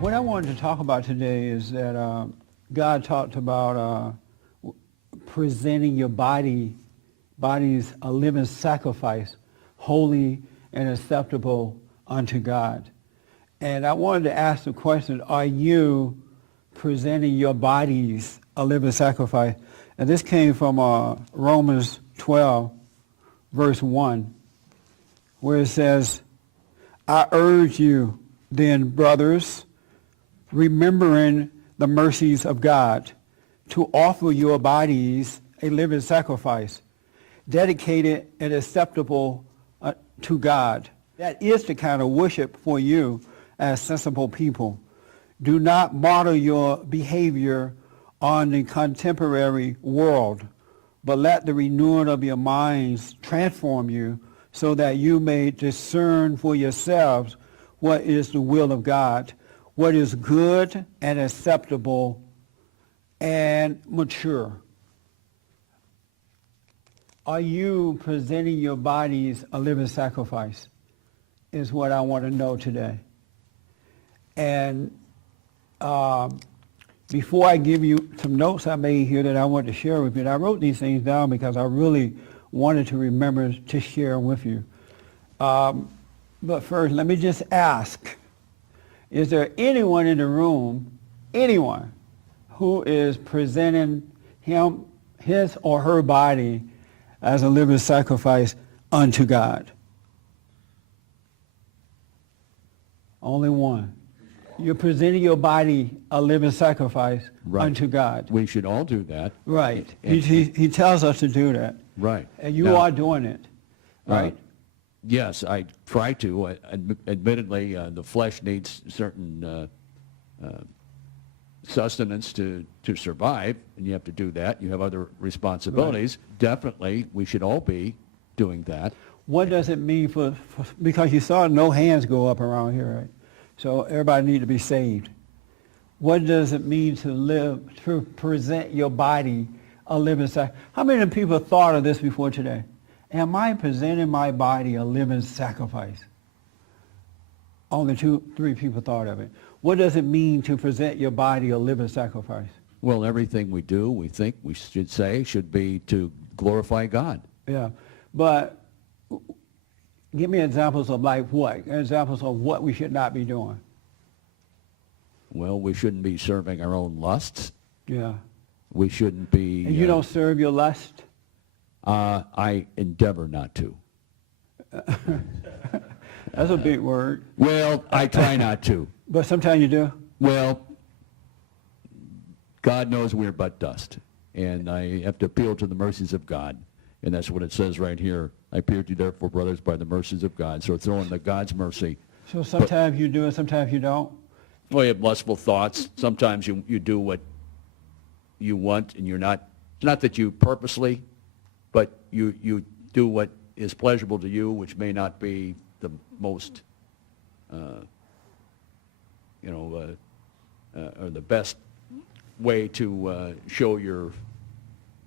What I wanted to talk about today is that God talked about presenting your bodies a living sacrifice, holy and acceptable unto God. And I wanted to ask the question, are you presenting your bodies a living sacrifice? And this came from Romans 12, verse 1, where it says, I urge you then, brothers, remembering the mercies of God, to offer your bodies a living sacrifice, dedicated and acceptable to God. That is the kind of worship for you as sensible people. Do not model your behavior on the contemporary world, but let the renewing of your minds transform you so that you may discern for yourselves what is the will of God, what is good and acceptable and mature. Are you presenting your bodies a living sacrifice? Is what I want to know today. And before I give you some notes I made here that I want to share with you, and I wrote these things down because I really wanted to remember to share with you. But first, let me just ask, is there anyone in the room, anyone, who is presenting his or her body as a living sacrifice unto God? Only one. You're presenting your body a living sacrifice unto God. We should all do that. Right. He tells us to do that. Right. And you are doing it. Right. Yes, I try to. Admittedly, the flesh needs certain sustenance to survive, and you have to do that. You have other responsibilities. Right. Definitely, we should all be doing that. What does it mean because you saw no hands go up around here, right? So everybody needs to be saved. What does it mean to present your body a living sacrifice? How many people thought of this before today? Am I presenting my body a living sacrifice? Only 2-3 people thought of it. What does it mean to present your body a living sacrifice? Well, everything we do, we think, we should say, should be to glorify God. Yeah, but give me examples of like what? Examples of what we should not be doing. Well, we shouldn't be serving our own lusts. Yeah. We shouldn't be... And you don't serve your lust? I endeavor not to. That's a big word. Well, I try not to. But sometimes you do? Well, God knows we're but dust. And I have to appeal to the mercies of God. And that's what it says right here. I appeal to you, therefore, brothers, by the mercies of God. So it's throwing the God's mercy. So sometimes you do and sometimes you don't? Well, you have lustful thoughts. Sometimes you do what you want, and you're not... It's not that you purposely... but you do what is pleasurable to you, which may not be the most, or the best way to show your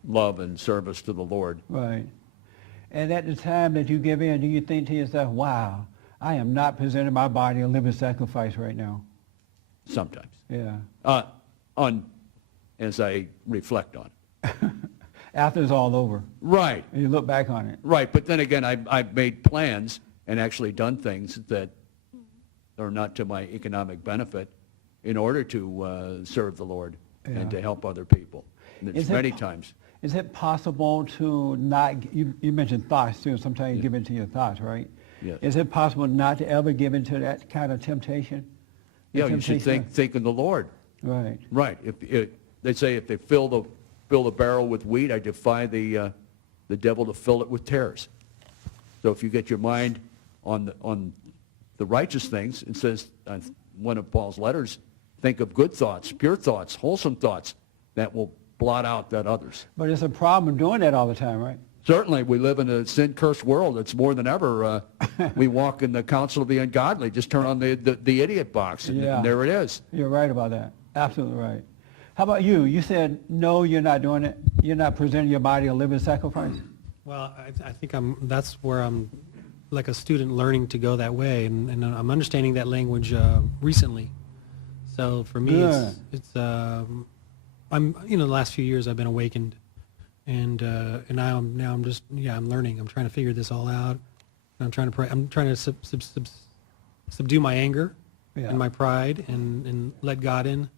love and service to the Lord. Right. And at the time that you give in, do you think to yourself, wow, I am not presenting my body a living sacrifice right now? Sometimes. Yeah. As I reflect on it. After it's all over. Right. And you look back on it. Right, but then again, I've made plans and actually done things that are not to my economic benefit in order to serve the Lord and to help other people. And it's many times. Is it possible to not, you mentioned thoughts too, sometimes you give in to your thoughts, right? Yes. Is it possible not to ever give into that kind of temptation? Yeah, you should think in the Lord. Right. Right. They say if they fill the barrel with wheat, I defy the devil to fill it with tares. So if you get your mind on the righteous things, it says one of Paul's letters, think of good thoughts, pure thoughts, wholesome thoughts that will blot out that others. But it's a problem doing that all the time, right? Certainly, we live in a sin-cursed world. It's more than ever. We walk in the counsel of the ungodly. Just turn on the idiot box, and there it is. You're right about that. Absolutely right. How about you? You said, no, you're not doing it. You're not presenting your body a living sacrifice. Well, I think that's where I'm like a student learning to go that way, and I'm understanding that language recently. So for me, it's I'm the last few years I've been awakened, and now I'm just I'm learning. I'm trying to figure this all out. I'm trying to pray. I'm trying to subdue my anger and my pride and let God in.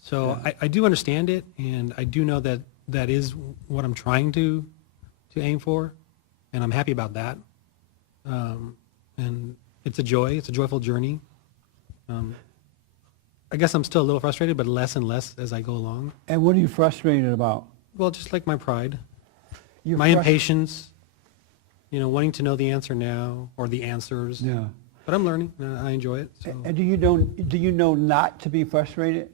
So I do understand it, and I do know that is what I'm trying to aim for, and I'm happy about that. And it's a joy. It's a joyful journey. I guess I'm still a little frustrated, but less and less as I go along. And what are you frustrated about? Well, just like my pride, You're my impatience, wanting to know the answer now or the answers. Yeah. But I'm learning. I enjoy it. So. And do you know not to be frustrated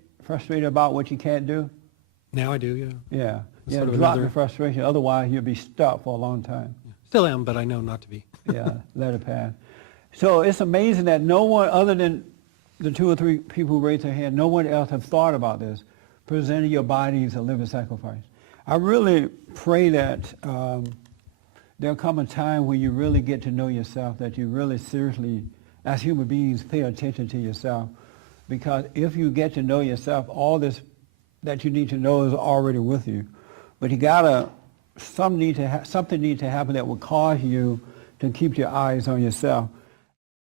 about what you can't do? Now I do, yeah. Yeah. It's Yeah, sort of drop another- your frustration. Otherwise, you'll be stuck for a long time. Still am, but I know not to be. Yeah, let it pass. So it's amazing that no one other than the 2 or 3 people who raised their hand, no one else have thought about this, presenting your body as a living sacrifice. I really pray that there'll come a time when you really get to know yourself, that you really seriously, as human beings, pay attention to yourself. Because if you get to know yourself, all this that you need to know is already with you. But something needs to happen that will cause you to keep your eyes on yourself.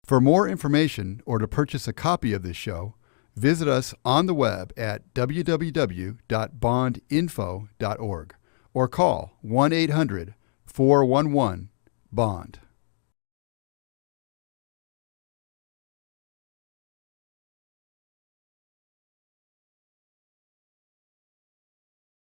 For more information or to purchase a copy of this show, visit us on the web at www.bondinfo.org or call 1-800-411-BOND.